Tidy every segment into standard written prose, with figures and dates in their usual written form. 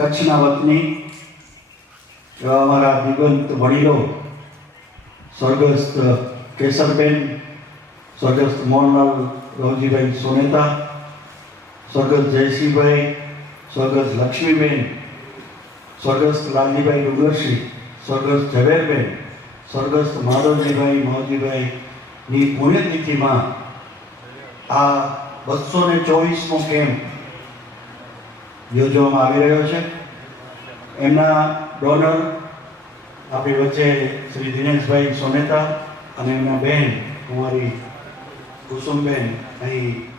કચ્છના વતની એવા અમારા દિગંત વડીલો સ્વર્ગસ્થ કેસરબેન, સ્વર્ગસ્થ મોહનલાલ રવજીભાઈ સોનેતા, સ્વર્ગસ્થ જયસિંહભાઈ, સ્વર્ગસ્થ લક્ષ્મીબેન, સ્વર્ગસ્થ લાલજીભાઈ ડુંગરસિંહ, સ્વર્ગસ્થ ઝવેરબેન, સ્વર્ગસ્થ માધવજીભાઈ માવજીભાઈની પુણ્યતિથિમાં આ 224મો કેમ્પ યોજવામાં આવી રહ્યો છે. એમના ડોનર આપણી વચ્ચે શ્રી દિનેશભાઈ સોનેતા અને એમના બહેન કુમારી કુસુમબેન અહીં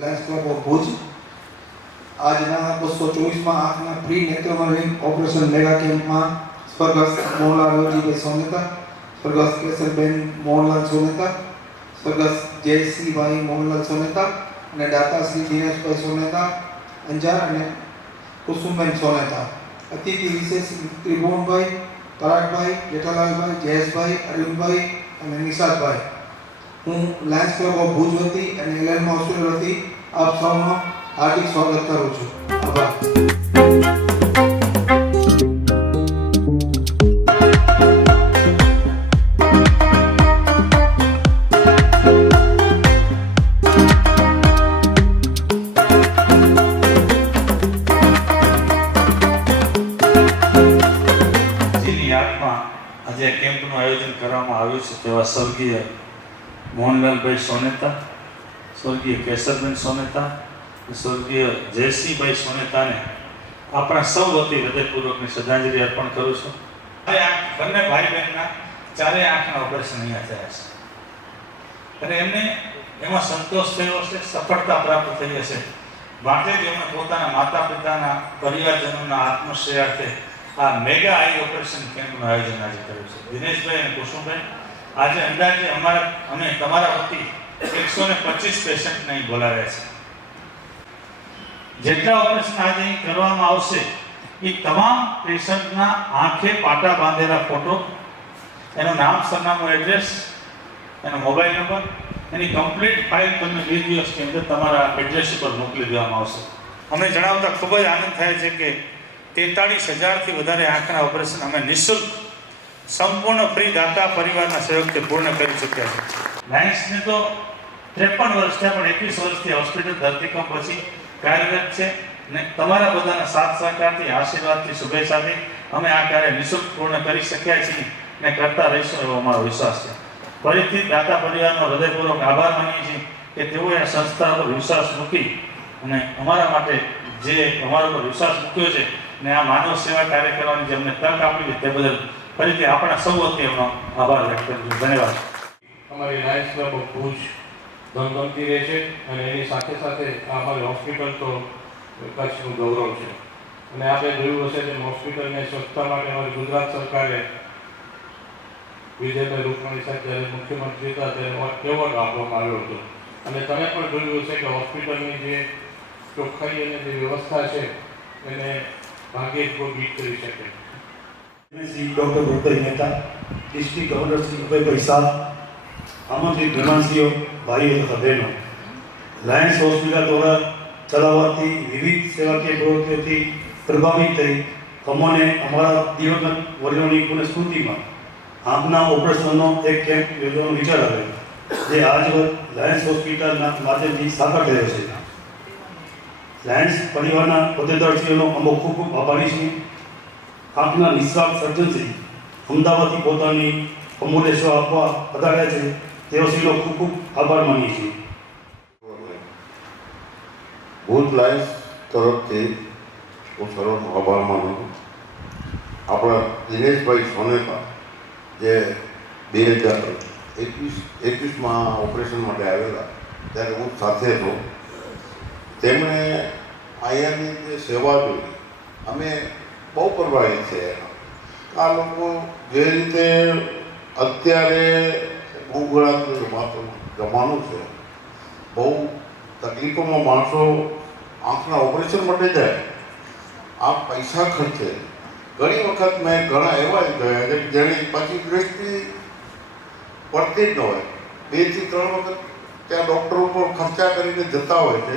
લાયન્સ ક્લબ ઓફ ભુજ આજના 224માં આંખના ફ્રી નેત્રમણ ઓપરેશન મેગા કેમ્પમાં સ્વર્ગસ્થ મોહનલાલ રવજીભાઈ સોનેતા, સ્વર્ગસ્થ કેસરબેન મોહનલાલ સોનેતા, સ્વર્ગસ્થ જયસિંહભાઈ મોહનલાલ સોનેતા અને દાતા શ્રી દિનેશભાઈ સોનેતા અંજાર અને કુસુમબેન સોનેતા, અતિથિ વિશેષ ત્રિભુવનભાઈ, પરાગભાઈ, જેઠાલાલભાઈ, જયેશભાઈ, અરવિંદભાઈ અને નિશાદભાઈ. હું લાયન્સ ક્લબ ઓફ ભુજ વતી અને એલએમ હોસ્પિટલ વતી આપ સૌનો હાર્દિક સ્વાગત કરું છું. આભાર. આજે કેમ્પનું આયોજન કરવામાં આવ્યું છે તેવા સ્વર્ગીય મોહનલાલભાઈ સોનેતા, સ્વર્ગીય કેસરબેન સોનેતા, સ્વર્ગીય જયસિંહભાઈ સોનેતાને આપણા સૌ વતી હૃદયપૂર્વકની શ્રદ્ધાંજલિ અર્પણ કરું છું. બંને ભાઈ બહેનના ચારેય આંખના ઓપરેશન અહીંયા થયા છે અને એમને એમાં સંતોષ થયો હશે, સફળતા પ્રાપ્ત થઈ હશે. માટે જ એમણે પોતાના માતા પિતાના પરિવારજનોના આત્મશ્રેયાર્થે આ મેગા આઈ ઓપરેશન કેમ્પનું આયોજન આજે કર્યું છે. દિનેશભાઈ અને કુસુમભાઈ, આજે અંદાજે અમે તમારા વતી 125 પેશન્ટને અહીં બોલાવ્યા છે. જેટલા ઓપરેશન આજે અહીં કરવામાં આવશે એ તમામ પેશન્ટના આંખે પાટા બાંધેલા ફોટો, એનું નામ, સરનામું, એડ્રેસ, એનો મોબાઈલ નંબર, એની કમ્પ્લીટ ફાઇલ તમને 2 દિવસની અંદર તમારા એડ્રેસ ઉપર મોકલી દેવામાં આવશે. અમને જણાવતા ખૂબ જ આનંદ થાય છે કે 43,000થી વધારે આંખના ઓપરેશન અમે નિઃશુલ્ક સંપૂર્ણ ફ્રી દાતા પરિવારના સહયોગથી પૂર્ણ કરી શક્યા છે. લાયન્સને તો 53 વર્ષ થયા, પણ 21 વર્ષથી હોસ્પિટલ ધરતીકંપ પછી કાર્યરત છે અને તમારા બધાના સાથ સહકારથી, આશીર્વાદથી, શુભેચ્છાથી અમે આ કાર્ય નિઃશુલ્ક પૂર્ણ કરી શક્યા છીએ અને કરતા રહીશું એવો અમારો વિશ્વાસ છે. ફરીથી દાતા પરિવારનો હૃદયપૂર્વક આભાર માનીએ છીએ કે તેઓએ આ સંસ્થા પર વિશ્વાસ મૂકી અને અમારા માટે જે અમારા પર વિશ્વાસ મૂક્યો છે ને આ માનવ સેવા કાર્ય કરવાની જે અમને તક આપી છે તે બદલ ફરીથી આપણા સૌ વતી એમનો આભાર વ્યક્ત કરું છું. ધન્યવાદ. અમારી લાયન્સ ક્લબ ઓફ ભુજ ધમધમતી રહે છે અને એની સાથે સાથે અમારી હોસ્પિટલ તો કચ્છનું ગૌરવ છે. અને આપણે જોયું હશે કે હોસ્પિટલને સ્વચ્છતા માટે અમારી ગુજરાત સરકારે વિજયભાઈ રૂપાણી સાહેબ જ્યારે મુખ્યમંત્રી હતા ત્યારે એવોર્ડ આપવામાં આવ્યો હતો. અને તમે પણ જોયું હશે કે હોસ્પિટલની જે ચોખ્ખાઈ અને જે વ્યવસ્થા છે એને ભાગ્યે જ કોઈ બીટ કરી શકે. Shri doctor Bhupendra Mehta, district governor Shri Abhaybhai Shah, આમંત્રિત મહેમાનશ્રીઓ, ભાઈઓ તથા બહેનો, લાયન્સ હોસ્પિટલ દ્વારા ચલાવવાથી વિવિધ સેવાકીય પ્રવૃત્તિઓથી પ્રભાવિત થઈ અમોને અમારા દિવંગત વડીલોની પુનઃસ્મૃતિમાં આંખના ઓપરેશનનો એક કેમ્પ યોજવાનો વિચાર આવ્યો, જે આજરોજ લાયન્સ હોસ્પિટલના માધ્યમથી સાકાર થયો છે. લાયન્સ પરિવારના હોદ્દેદારશ્રીઓનો અમે ખૂબ ખૂબ આભારી છીએ. આંખના નિષ્ણાત સર્જન શ્રી અમદાવાદથી પોતાની અમૂલ્ય સેવા આપવા પધાર્યા છે તેઓ શ્રીનો ખૂબ ખૂબ આભાર માનીએ છીએ. ભુજ લાયન્સ તરફથી હું સર્વનો આભાર માનું છું. આપણા દિનેશભાઈ સોનેતા જે 2021માં ઓપરેશન માટે આવેલા ત્યારે હું સાથે હતો. તેમણે અહીંયાની જે સેવા જોઈ અમે બહુ પ્રભાવિત છે. આ લોકો જે રીતે અત્યારે મોંઘવારીનો જમાનો છે, બહુ તકલીફોમાં માણસો આંખના ઓપરેશન માટે જાય, આ પૈસા ખર્ચે. ઘણી વખત મેં ઘણા એવા જ ગયા છે જેની પછી દ્રષ્ટિ પડતી જ ન હોય, 2 થી 3 વખત ત્યાં ડૉક્ટર ઉપર ખર્ચા કરીને જતા હોય છે,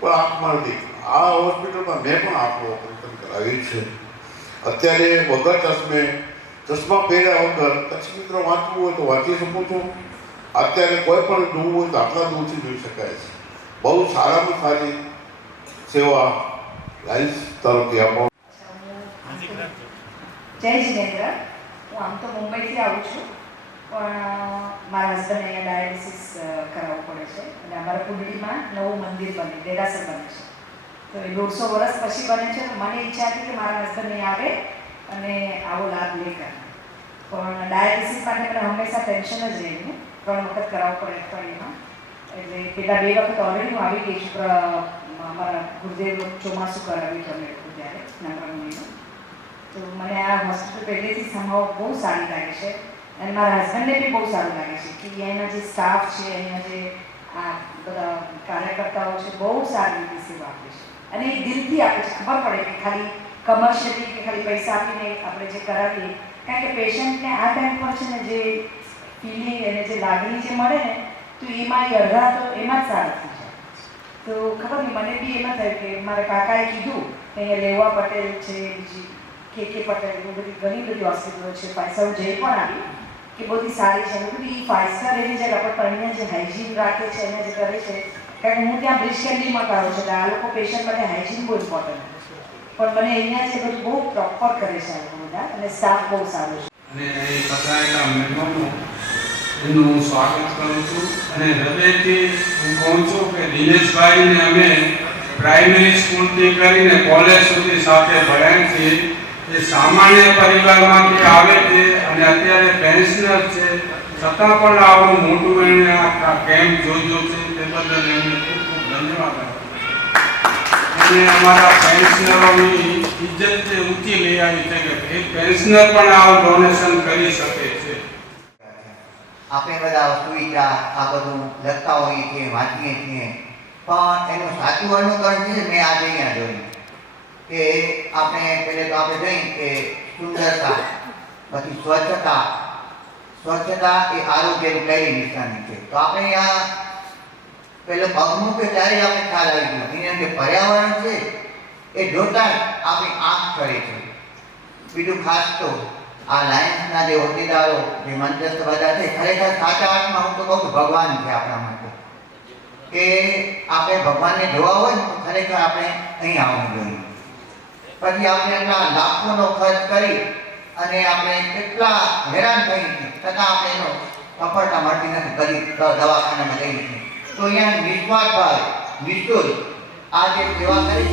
પણ આંખમાં નથી. આ હોસ્પિટલમાં મેં પણ આંખનું ઓપરેશન કરાવ્યું છે. અત્યારે વગર ચશ્મા પહેર્યા વગર કચ્છ મિત્ર વાંચવું હોય તો વાંચી શકો છો. અત્યારે કોઈ પણ જોવું હોય તો આટલા દૂરથી જોઈ શકાય છે. બહુ સારામાં સારી સેવા લાયન્સ તરફથી આપો. જય જિનેન્દ્ર. હું આમ તો મુંબઈથી આવું છું, પણ મારા હસબન્ડ અહીંયા ડાયાલિસિસ કરાવવું પડે છે અને અમારા કુંડળીમાં નવું મંદિર બને, દેરાસર બને છે. તો એ 150 વર્ષ પછી બને છે. તો મને ઈચ્છા હતી કે મારા હસબન્ડ અહીં આવે અને આવો લાભ લે કરે. પણ ડાયાલિસિસ માટે મને હંમેશા ટેન્શન જ રહેલું. 3 વખત કરાવવું પડે અઠવાડિયામાં. એટલે પેલા 2 વખત ઓલરેડી હું આવી ગઈ છું. અમારા ગુરુદેવ ચોમાસું કરાવ્યું તમે લોકો ત્યારે નવરાત્રિનું. તો મને આ હોસ્પિટલ પહેલેથી સંભાવ બહુ સારી લાગે છે અને મારા હસબન્ડને બી બહુ સારું લાગે છે કે અહીંયાના જે સ્ટાફ છે, અહીંયા જે આ બધા કાર્યકર્તાઓ છે, બહુ સારી રીતે સેવા આપે છે અને એ દિલથી આપે છે. ખબર પડે કે ખાલી કમર્શિયલી કે ખાલી પૈસા આપીને આપણે જે કરાવીએ, કારણ કે પેશન્ટને આ ટાઈમ પર છે ને જે ફિલિંગ અને જે લાગણી જે મળે ને, તો એમાં એ અડધા તો એમાં જ સારા થઈ જાય. તો ખબર નહીં, મને બી એમાં થયું કે મારા કાકાએ કીધું કે અહીંયા લેવા પટેલ છે, બીજી કે પટેલ, બધી ઘણી બધી હોસ્પિટલો છે, 5 સ્ટાર જઈ પણ આવી કે બધી સારી છે. બધી 5 સ્ટાર એવી જગ્યા પર અહીંયા જે હાઇજીન રાખે છે, અહીંયા જે કરે છે, કારણ કે હું ત્યાં બ્રિજ કેન્ડીમાં કરું છું, આ લોકો પેશન્ટ માટે હાઇજીન બહુ ઇમ્પોર્ટન્ટ છે. પણ મને અહીંયા જે બધું બહુ પ્રોપર કરે છે આ લોકો બધા અને સ્ટાફ બહુ સારો છે. અને એ પધારેલા મહેમાનો એનું હું સ્વાગત કરું છું અને હૃદયથી હું કહું છું કે દિનેશભાઈને અમે પ્રાઇમરી સ્કૂલથી કરીને કોલેજ સુધી સાથે ભણ્યા છીએ. એ સામાન્ય પરિવારમાંથી આવે છે અને અત્યારે પેન્શનર છે, છતાં પણ આવું મોટું એણે આ કેમ્પ જોયો છે, તે બદલ એમને ખૂબ ખૂબ ધન્યવાદ આપું. અને અમારા પેન્શનરોની ઇજ્જત જે ઊંચી લઈ આવી છે કે એક પેન્શનર પણ આવું ડોનેશન કરી શકે છે. આપણે બધા સુવિધા આ બધું લખતા હોઈએ છીએ, વાંચીએ છીએ, પણ એનું સાચું અનુકરણ છે મેં આજે અહીંયા જોયું કે આપણે પહેલે તો આપણે જોઈએ કે સુંદરતા, પછી સ્વચ્છતા એ આરોગ્યની પહેલી નિશાની છે. તો આપણે આ પહેલો પગનું કે ત્યારે આપણે ખ્યાલ આવી ગયો એના જે પર્યાવરણ છે એ જોતા જ આપણી આંખ ખરે છે. બીજું ખાસ તો આ લાયન્સના જે હોદ્દેદારો, જે મંચસ્થ બધા છે, ખરેખર સાચા અર્થમાં હું તો કહું ભગવાન છે આપણા માટે. કે આપણે ભગવાનને જોવા હોય ને તો ખરેખર આપણે અહીં આવવું જોઈએ. પછી આપણે એટલા લાખોનો ખર્ચ કરી અને આપણે કેટલા હેરાન થઈ છે, છતાં આપણે એનો સફળતા મળતી નથી. કદી દવાખાનામાં જઈએ છીએ તો અહીંયા નિસ્વાર્થ ભાવે નિઃશુલ્ક આ જે સેવા કરી